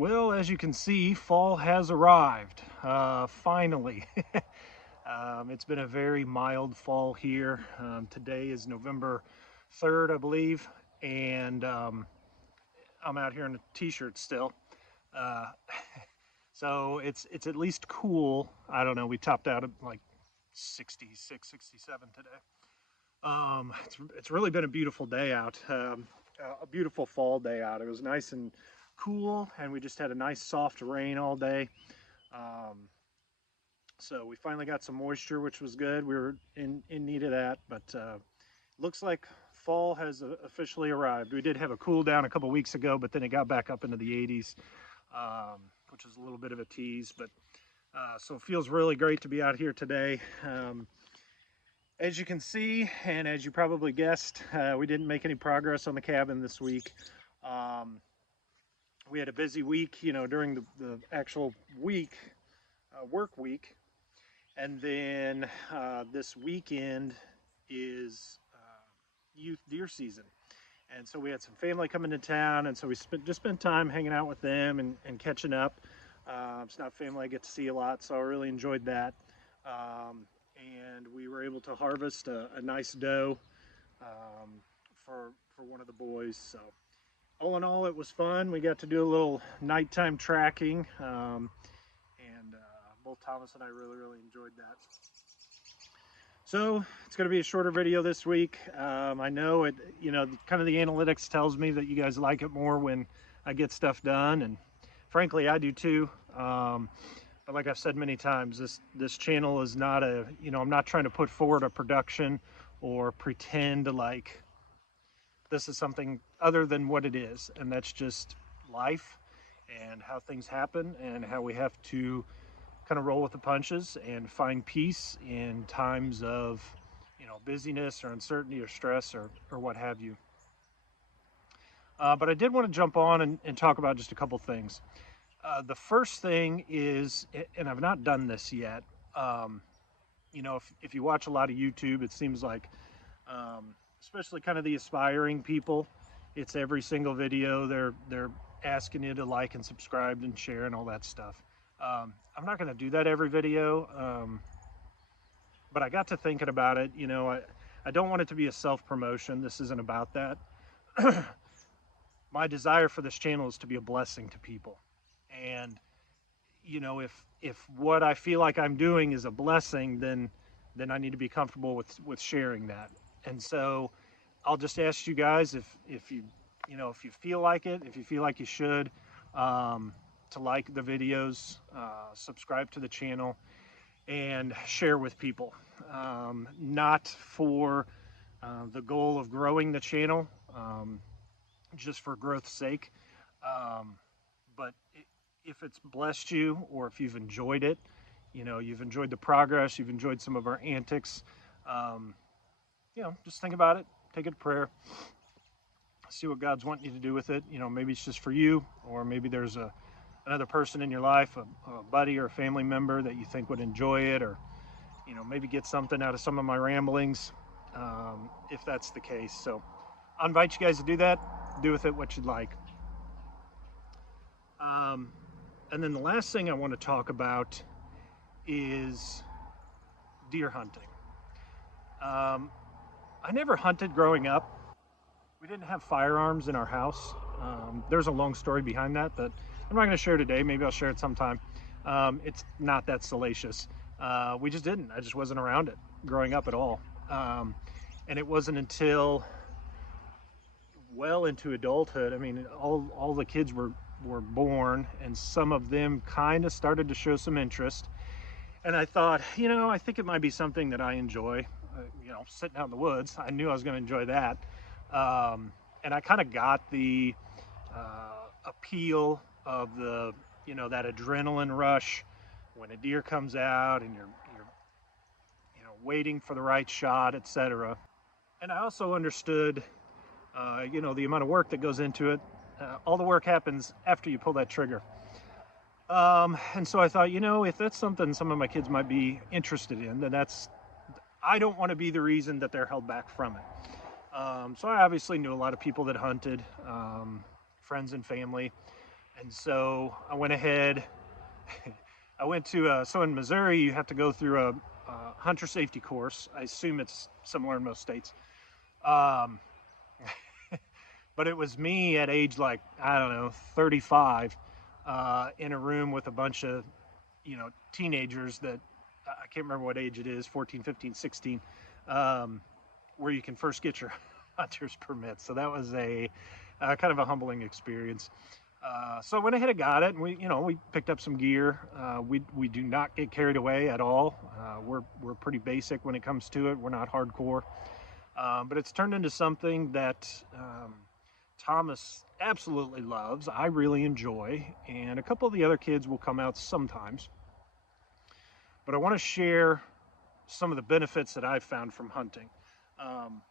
Well, as you can see, fall has arrived, finally. It's been a very mild fall here. Today is November 3rd, I believe, and I'm out here in a t-shirt still. Uh, so it's at least cool. I don't know, we topped out at like 66, 67 today. It's really been a beautiful day out, a beautiful fall day out. It was nice and cool, and we just had a nice soft rain all day. Um, so we finally got some moisture, which was good. We were in need of that, but looks like fall has officially arrived. We did have a cool down a couple weeks ago, but then it got back up into the 80s, which is a little bit of a tease. But so it feels really great to be out here today. As you can see, and as you probably guessed, we didn't make any progress on the cabin this week. Um, we had a busy week, during the actual week, work week. And then this weekend is youth deer season. And so we had some family coming to town, and so we spent time hanging out with them and catching up. It's not family I get to see a lot, so I really enjoyed that. And we were able to harvest a nice doe for one of the boys. So all in all, it was fun. We got to do a little nighttime tracking, and both Thomas and I really enjoyed that. So it's going to be a shorter video this week. I know it, kind of the analytics tells me that you guys like it more when I get stuff done, and frankly, I do too. But like I've said many times, this channel is not I'm not trying to put forward a production or pretend like this is something other than what it is, and that's just life and how things happen and how we have to kind of roll with the punches and find peace in times of busyness or uncertainty or stress or what have you. But I did want to jump on and talk about just a couple things. The first thing is, and I've not done this yet, if you watch a lot of YouTube, it seems like, especially kind of the aspiring people, it's every single video they're asking you to like and subscribe and share and all that stuff. I'm not going to do that every video, but I got to thinking about it. I don't want it to be a self-promotion. This isn't about that. My desire for this channel is to be a blessing to people. And, if what I feel like I'm doing is a blessing, then I need to be comfortable with sharing that. And so I'll just ask you guys if you feel like it, if you feel like you should, to like the videos, subscribe to the channel, and share with people. Not for the goal of growing the channel, just for growth's sake. But if it's blessed you, or if you've enjoyed it, you've enjoyed the progress, you've enjoyed some of our antics, just think about it, take it to prayer, see what God's wanting you to do with it. Maybe it's just for you, or maybe there's another person in your life, a buddy or a family member that you think would enjoy it, or maybe get something out of some of my ramblings, if that's the case. So I invite you guys to do that. Do with it what you'd like. And then the last thing I want to talk about is deer hunting. I never hunted growing up. We didn't have firearms in our house. There's a long story behind that I'm not going to share today. Maybe I'll share it sometime. It's not that salacious. We just didn't. I just wasn't around it growing up at all. And it wasn't until well into adulthood. I mean, all the kids were born, and some of them kind of started to show some interest. And I thought, I think it might be something that I enjoy. Sitting out in the woods, I knew I was going to enjoy that. And I kind of got the appeal of that adrenaline rush when a deer comes out and you're waiting for the right shot, etc. And I also understood, the amount of work that goes into it. All the work happens after you pull that trigger. And so I thought, if that's something some of my kids might be interested in, then I don't want to be the reason that they're held back from it. So I obviously knew a lot of people that hunted, friends and family, And so I went ahead. I went to, so in Missouri, you have to go through a hunter safety course. I assume it's similar in most states. Um, but it was me at age like, I don't know, 35, in a room with a bunch of, teenagers that I can't remember what age it is, 14, 15, 16, um, where you can first get your hunter's permit. So that was a kind of a humbling experience. So I went ahead and got it, and we picked up some gear. We do not get carried away at all. We're pretty basic when it comes to it. We're not hardcore, but it's turned into something that Thomas absolutely loves. I really enjoy, and a couple of the other kids will come out sometimes. But I want to share some of the benefits that I've found from hunting. Um,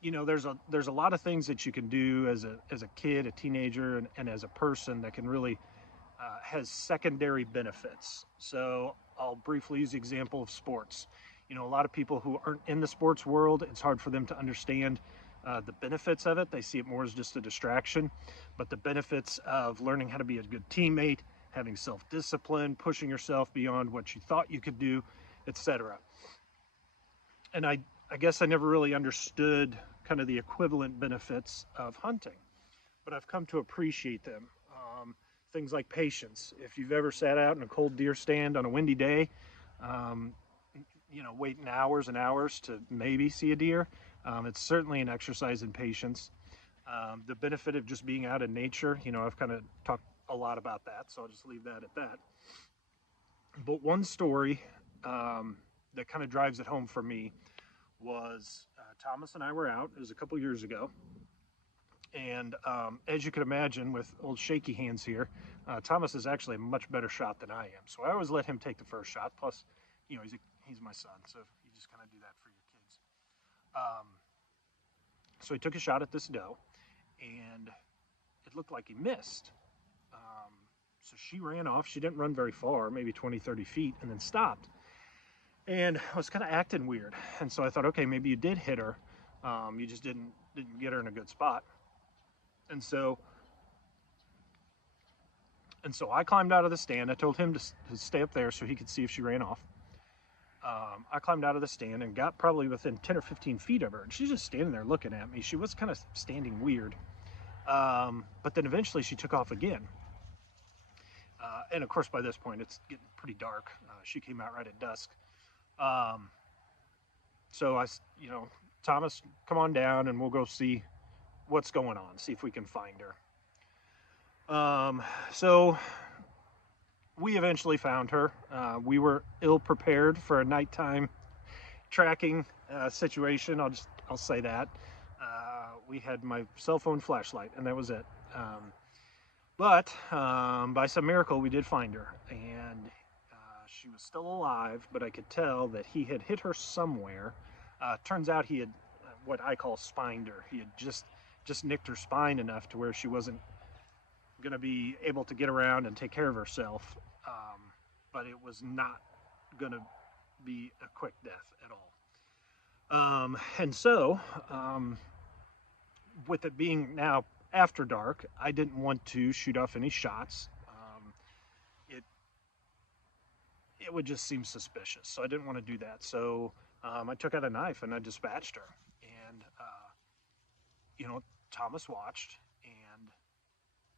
there's a lot of things that you can do as a kid, a teenager, and as a person that can really has secondary benefits. So I'll briefly use the example of sports. A lot of people who aren't in the sports world, it's hard for them to understand the benefits of it. They see it more as just a distraction, but the benefits of learning how to be a good teammate, having self-discipline, pushing yourself beyond what you thought you could do, etc. And I guess I never really understood kind of the equivalent benefits of hunting, but I've come to appreciate them. Things like patience. If you've ever sat out in a cold deer stand on a windy day, um, waiting hours and hours to maybe see a deer, it's certainly an exercise in patience. The benefit of just being out in nature, I've kind of talked a lot about that, so I'll just leave that at that. But one story that kind of drives it home for me was Thomas and I were out. It was a couple years ago. And as you can imagine, with old shaky hands here, Thomas is actually a much better shot than I am. So I always let him take the first shot. Plus, he's my son, so you just kind of do that for your kids. So he took a shot at this doe, and it looked like he missed. So she ran off. She didn't run very far, maybe 20, 30 feet, and then stopped. And I was kind of acting weird. And so I thought, okay, maybe you did hit her. You just didn't get her in a good spot. And so I climbed out of the stand. I told him to stay up there so he could see if she ran off. I climbed out of the stand and got probably within 10 or 15 feet of her. And she's just standing there looking at me. She was kind of standing weird. But then eventually she took off again. And of course, by this point, it's getting pretty dark. She came out right at dusk. So Thomas, come on down and we'll go see what's going on, see if we can find her. So we eventually found her. We were ill prepared for a nighttime tracking situation. I'll say that. We had my cell phone flashlight, and that was it. But by some miracle, we did find her, and she was still alive. But I could tell that he had hit her somewhere. Turns out he had what I call spined her. He had just nicked her spine enough to where she wasn't going to be able to get around and take care of herself. But it was not going to be a quick death at all. And so, with it being now after dark, I didn't want to shoot off any shots. It would just seem suspicious, so I didn't want to do that. So I took out a knife and I dispatched her. And Thomas watched, and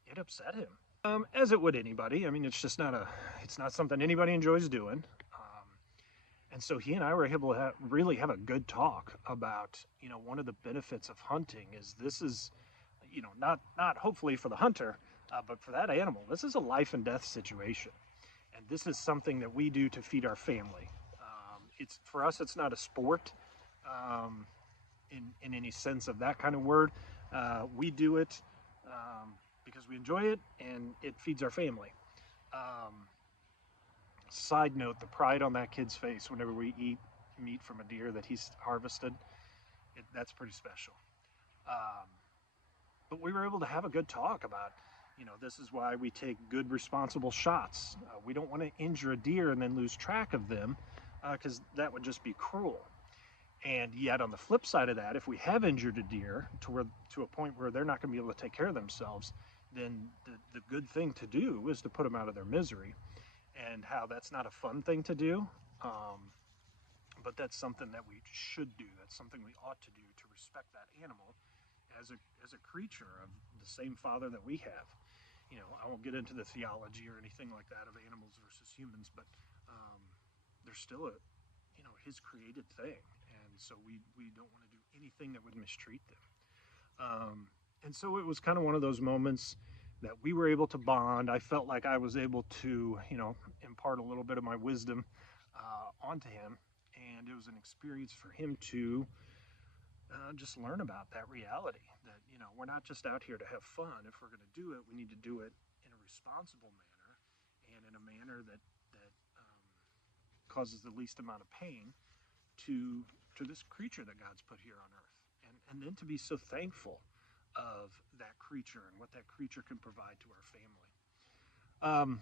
it upset him, as it would anybody. I mean, it's not something anybody enjoys doing. And so he and I were able to really have a good talk about, one of the benefits of hunting is this is, not hopefully for the hunter, but for that animal. This is a life and death situation, and this is something that we do to feed our family. It's for us. It's not a sport, in any sense of that kind of word. We do it because we enjoy it and it feeds our family. Side note, the pride on that kid's face whenever we eat meat from a deer that he's harvested, that's pretty special. But we were able to have a good talk about, this is why we take good, responsible shots. We don't want to injure a deer and then lose track of them, because that would just be cruel. And yet on the flip side of that, if we have injured a deer to a point where they're not going to be able to take care of themselves, then the good thing to do is to put them out of their misery. And how that's not a fun thing to do, but that's something that we should do. That's something we ought to do, to respect that animal as a creature of the same Father that we have. You know, I won't get into the theology or anything like that of animals versus humans, but they're still His created thing, and so we don't want to do anything that would mistreat them. And so it was kind of one of those moments that we were able to bond. I felt like I was able to, impart a little bit of my wisdom onto him, and it was an experience for him to just learn about that reality. That we're not just out here to have fun. If we're going to do it, we need to do it in a responsible manner, and in a manner that causes the least amount of pain to this creature that God's put here on earth, and then to be so thankful of that creature and what that creature can provide to our family.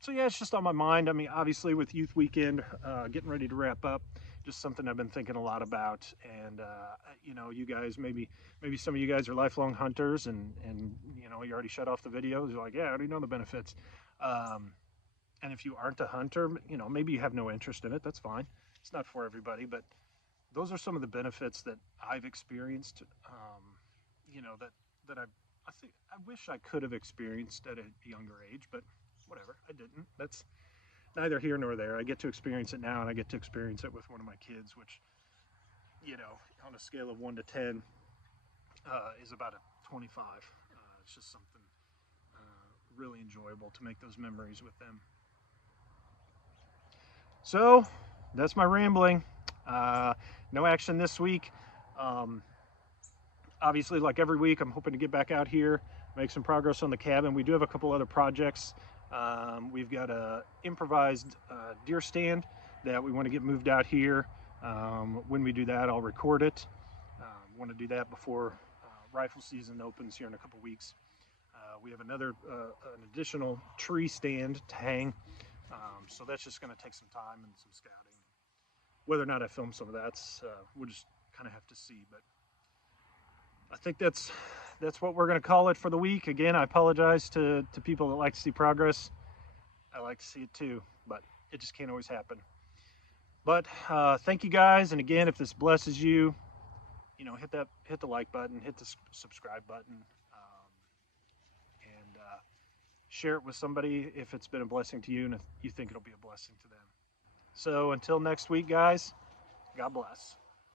So yeah, it's just on my mind. I mean, obviously with Youth Weekend getting ready to wrap up, just something I've been thinking a lot about. And you guys, maybe some of you guys are lifelong hunters, and you already shut off the videos. You're like, yeah, I already know the benefits. And if you aren't a hunter, maybe you have no interest in it. That's fine. It's not for everybody, but those are some of the benefits that I've experienced. That I wish I could have experienced at a younger age, but whatever, I didn't. That's neither here nor there. I get to experience it now, and I get to experience it with one of my kids, which, on a scale of 1 to 10, is about a 25. It's just something really enjoyable to make those memories with them. So that's my rambling. No action this week. Obviously, like every week, I'm hoping to get back out here, make some progress on the cabin. We do have a couple other projects. We've got a improvised deer stand that we want to get moved out here. When we do that, I'll record it. Want to do that before rifle season opens here in a couple weeks. We have an additional tree stand to hang. So that's just going to take some time and some scouting. Whether or not I film some of that, we'll just kind of have to see. But I think that's what we're going to call it for the week. Again, I apologize to people that like to see progress. I like to see it too, but it just can't always happen. But thank you guys, and again, if this blesses you, hit the like button, hit the subscribe button, and share it with somebody if it's been a blessing to you and if you think it'll be a blessing to them. So until next week, guys, God bless.